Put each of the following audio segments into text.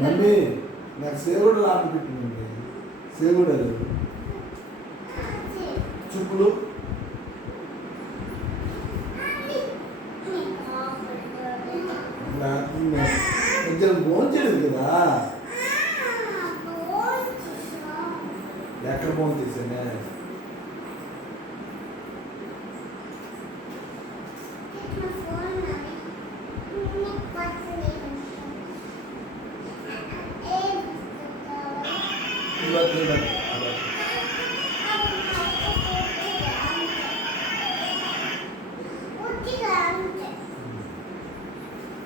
Mummy నాకు సేవుడు order పెట్టింది. సేవుడు చుక్కులు కొంచెం భోంచలేదు కదా. ఎక్కడ ఫోన్ చేశానే?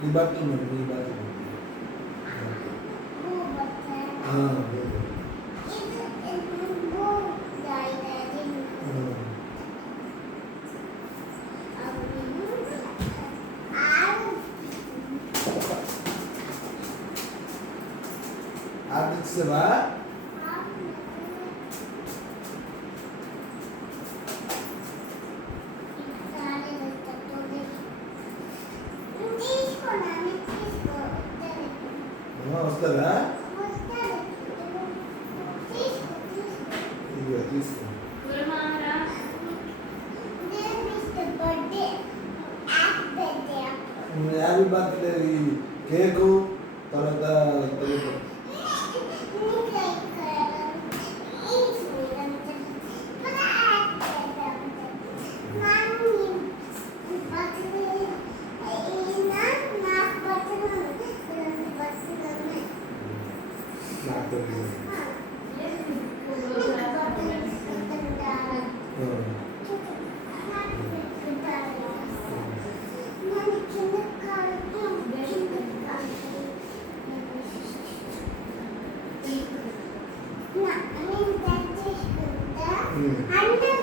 ఈ బట్టలు మరి ఈ బట్టలు ఆర్టిక్స్వా? వస్తుందా? ఇదిగో తీసుకో. హ్యాపీ బర్త్డే కేకు తర్వాత Anda